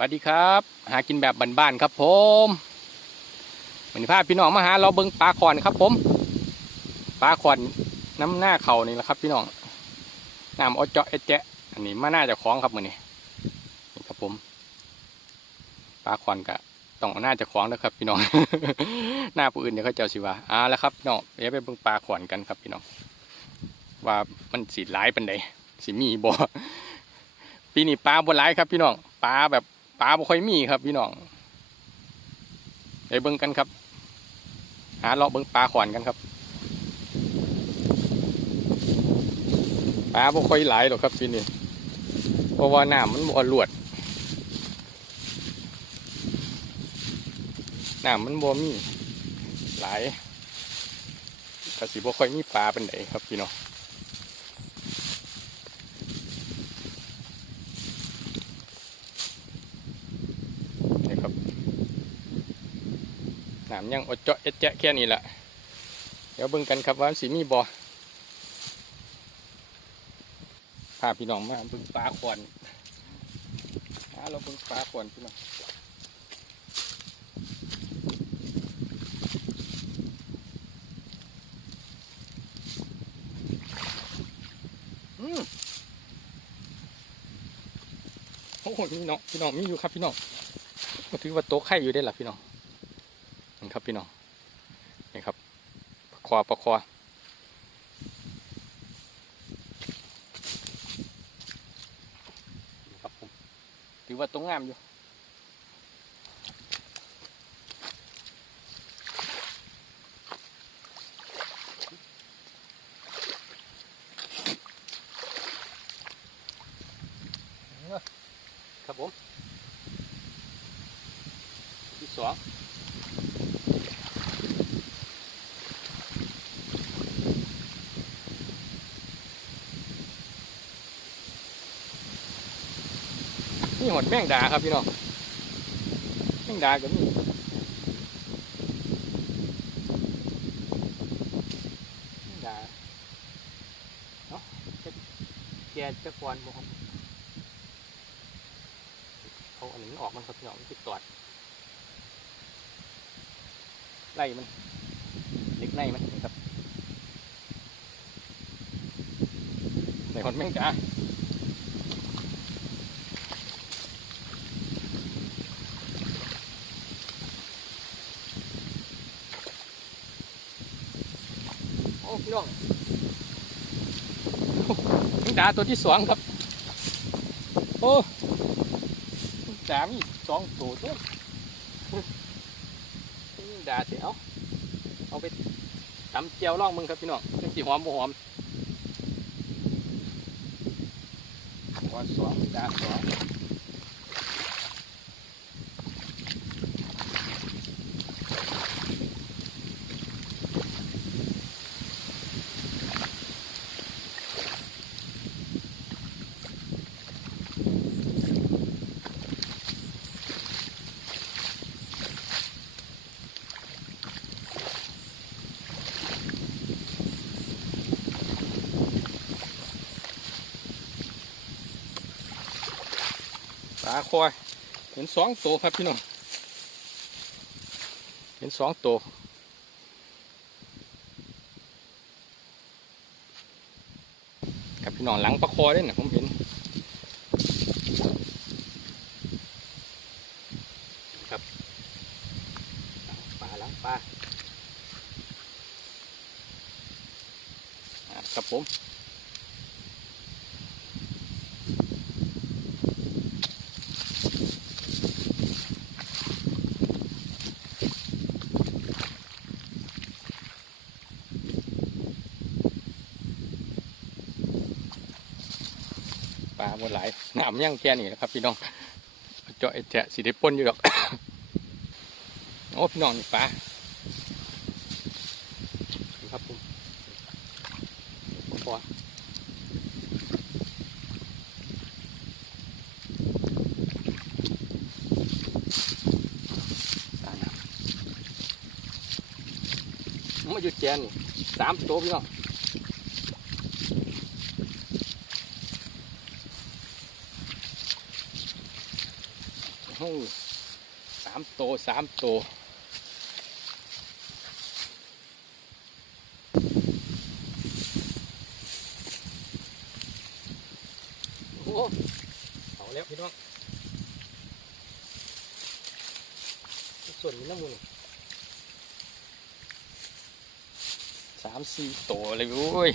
วัสดีครับ หากินแบบบ้านๆครับผมวันนี้พาพี่น้องมาหาเราเบิ้งปลาขอนครับผมปลาขอนน้ำหน้าเขานี่แหละครับ พี่น้องน้ำออเจาะเอเจะอันนี้มาหน้าจะคล้องครับมือนี้นี่ครับผมปลาขอนกะต้องหน้าจะคล้องนะครับ พี่น้องหน้าผู้อื่นเดี๋ยวเขาเจ้าสิว่าอ่าแล้วครับพี่น้องเดี๋ยวไปเบิ่งปลาขอนกันครับ พี่น้องว่ามันสีร้ายเป็นไดสีมีบ่ปีนี้ปลาบ่หลายครับ พี่น้องปลาแบบ ปลาบ่ค่อยมีครับพี่น้องไปเบิ่งกันครับ หาเลาะเบิ่งปลาขอนกันครับปลาบ่ค่อยหลายหรอกครับปีนี้เพราะว่าน้ำมันบ่รวดน้ำมันบ่มีหลายก็สิบ่ค่อยมีปลาเป็นไดครับพี่น้อง นี่ครับ น้ำยังอดเจาะเอ็ดแจะแค่นี้แหละเดี๋ยวเบิ่งกันครับว่าสีมีบอพาพี่น้องมาเบิ่งปลาขวานหาเราเบิ่งปลาขวนพี่น้องอืมโอ้โหพี่น้องพี่น้องมีอยู่ครับพี่น้องก็ถือว่าโต๊ะไข่อยู่ได้หละพี่น้อง ครับพี่น้องนี่ครับประคอประคอครับผมถือว่าตรงงามอยู่ครับผม ที่สอง นี่หดแมงดาครับพี่น้องแมงดาก็มีแมงดาเนาะแกจะควันบ่ครับเอาอันนี้ออกมันครับพี่น้องมันติดตอดไล่มันเล็กในมันครับในหอนแมงจ้า พี่น้องโอ้แมงดาตัวที่สองครับ โอ้แมงดามีสองตัวตัวดาเสียวเอาไปตำเจียวล่องมึงครับพี่น้องจังสีหอมบ่หอมก้อนสองดาสองาคอยเห็นสองตัวครับพี่น้องเห็นสองตัวครับพี่น้องหลังปลาคอด้วยนะผมเห็นครับปลาหลังปลาอ่าครับผม ปลาหมดหลายน้ำยังแค่นี้นะครับ พี่น้องเจาะไอ้แจะสีได้ปนอยู่ดอกโอ้พี่น้องนี่ปลาครับผมพอตาน้ำมาอยู่แจนนี่สามตัวพี่น้อง คโอ้สามโตสามโตโอ้เอาแล้วพี่น้องส่วนนี้น้ำมันสามสี่โตเลยโว้ย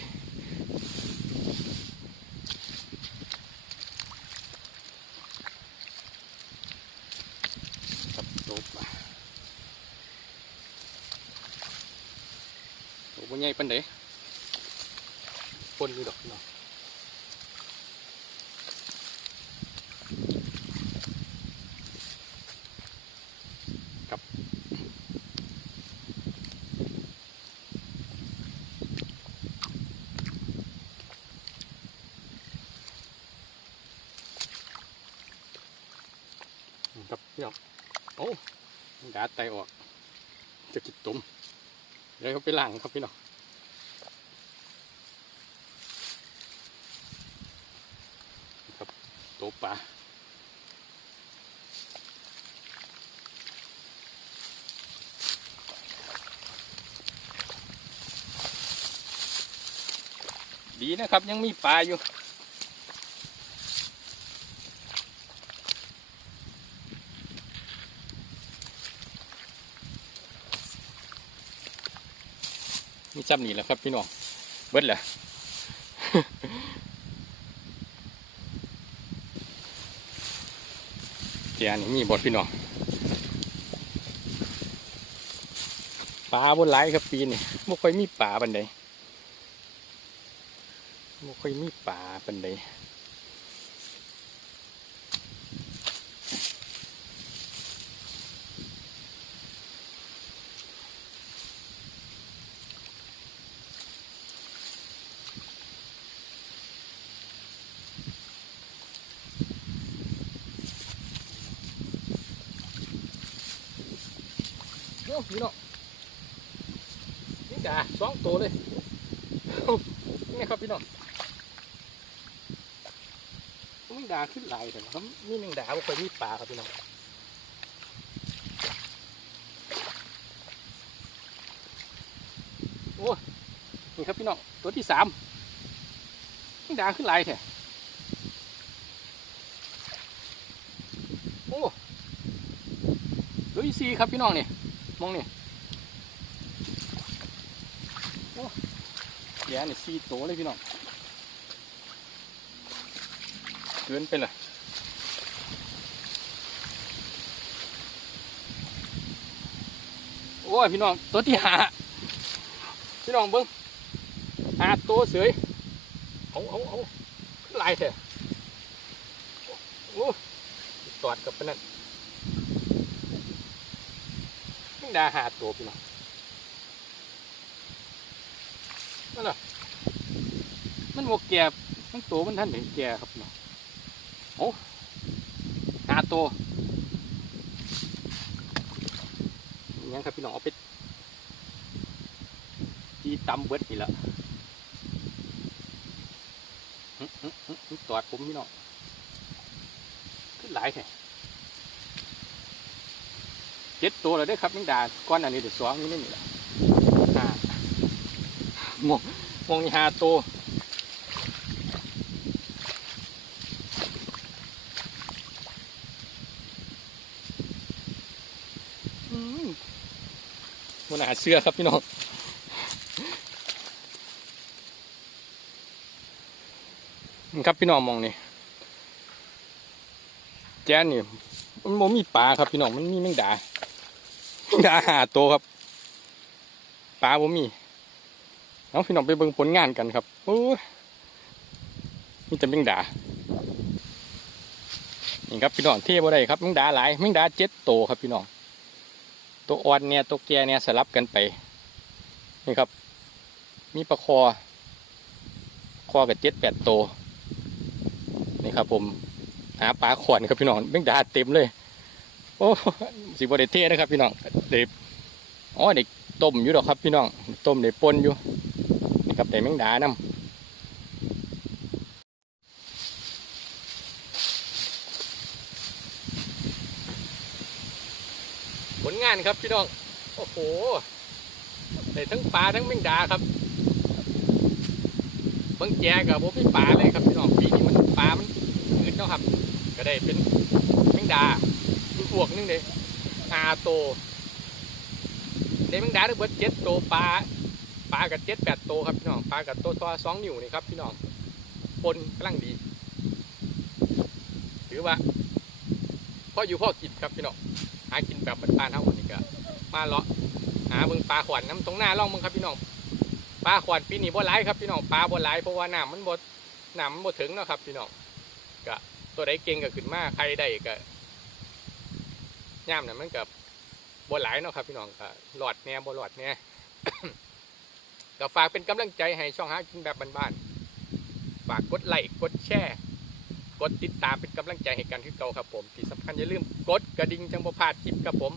กับตัวปลา ตัวมันใหญ่ปันเดปนอยู่ดอกเนาะกับกับพี่น้องโอ้ดาไตออก จะกินตุ่มเดี๋ยวเขาไปล้างครับพี่น้องครับตัวปลาดีนะครับ ยังมีปลาอยู่มีจำนี่แหละครับพี่น้องเบิดแหละ กียนี่มีบทพี่น้องปลาบนไหลครับปีนี่ไม่ค่อยมีปลาปันใดไม่ค่อยมีปลาปันใด พี่น้องนี่จ้าสองตัวเลยนี่ครับพี่น้องมึงดาขึ้นไหลแต่ครับนี่แมงดาไม่ค่อยมีปลาครับพี่น้องโอ้นี่ครับพี่น้องตัวที่สามนี่ดาขึ้นไหลแท้โอ้ตัวที่สี่ครับพี่น้องเนี่ย มองนี่โอ้แย่นี่สี่ตัวเลยพี่น้องเกินไปเลยโอ้ยพี่น้องตัวที่หาพี่น้องเบิ้งหาตัวเสยเอาเอาเอาลายเถอะโอ้ตอดกับปะนั่น ด้หาตัวพี่น้องนั่นน่ะมันโมแก่มันตัวมันท่านเห็นแก่ครับพี่น้องโอ้หาตัวยังครับพี่น้องเอาไปจีตำเบิดนี่แหละหึหึหึหึตอดผมพี่น้องขึ้นหลายแท้ เจ็ดตัวเลยได้ครับแมงดาก้อนอันนี้เดี๋ยวสองนี่นี่แหละหมองมองนี่ห้าตัวอืมมันหาเสื้อครับพี่น้องครับพี่น้องมองนี่แจ้นนี่มันมีปลาครับพี่น้องมันมีแมงดา แมงดาหาตัวครับปลาบ่มีเอาพี่น้องไปเบิ่งผลงานกันครับโอ้ยมีแต่แมงดานี่ครับพี่น้องเทียบอะไรครับแมงดาหลายแมงดาเจ็ดตัวครับพี่น้องตัวอ่อนเนี่ยตัวแก่เนี่ยสลับกันไปนี่ครับ มีปลาคอ คอกับเจ็ดแปดตัวนี่ครับผมหาปลาขวานครับพี่น้องแมงดาเต็มเลย โอ้สิบเดเท่นะครับพี่น้องเด็กอ๋อเด็กต้มอยู่หรอกครับพี่น้องต้มเด็กปนอยู่นี่ครับแต่แมงดานำผลงานครับพี่น้องโอ้โหได้ทั้งปลาทั้งแมงดาครับบิ่งแจกับผมมีปลาเลยครับพี่น้องปีนี้มันปลามันอืดเนาะครับ ก็ได้เป็นแมงดา ลูกอวกนึงเด้อาโตได้แมงดาทั้เบิดเจ็ดโตปลาปลากับเจ็ดแปดโตครับพี่น้องปลากับโตตัวสองนิ้วนี่ครับพี่น้องปนกำลังดีถือว่าพ่ออยู่พ่อกินครับพี่น้องหากินแบบบ้านๆเท่าคนนี้ก็มาเลาะหาเบิ่งปลาขวานน้ำตรงหน้าล่องเบิ่งครับพี่น้องปลาขวานปีนี้บ่หลายครับพี่น้องปลาบ่หลายเพราะว่าน้ำมันบ่น้ำมันบ่ถึงเนาะครับพี่น้องก็ตัวใดเก่งก็ขึ้นมาใครได้ก็ ย่ามน่ะมันก็บ่หลายเนาะครับพี่น้องก็หลอดแน่บ่หลอดแน่ก็ฝากเป็นกำลังใจให้ช่องหากินแบบบ้านๆ ฝากกดไลค์กดแชร์กดติดตามเป็นกำลังใจให้กันคือเก่าครับผมที่สำคัญอย่าลืมกดกระดิ่งจังบ่พลาดคลิปครับผม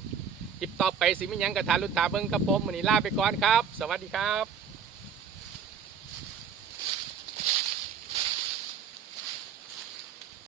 คลิปต่อไปสิมีหยังกระทาลุนตาเบิ้งครับผมวันนี้ลาไปก่อนครับ สวัสดีครับ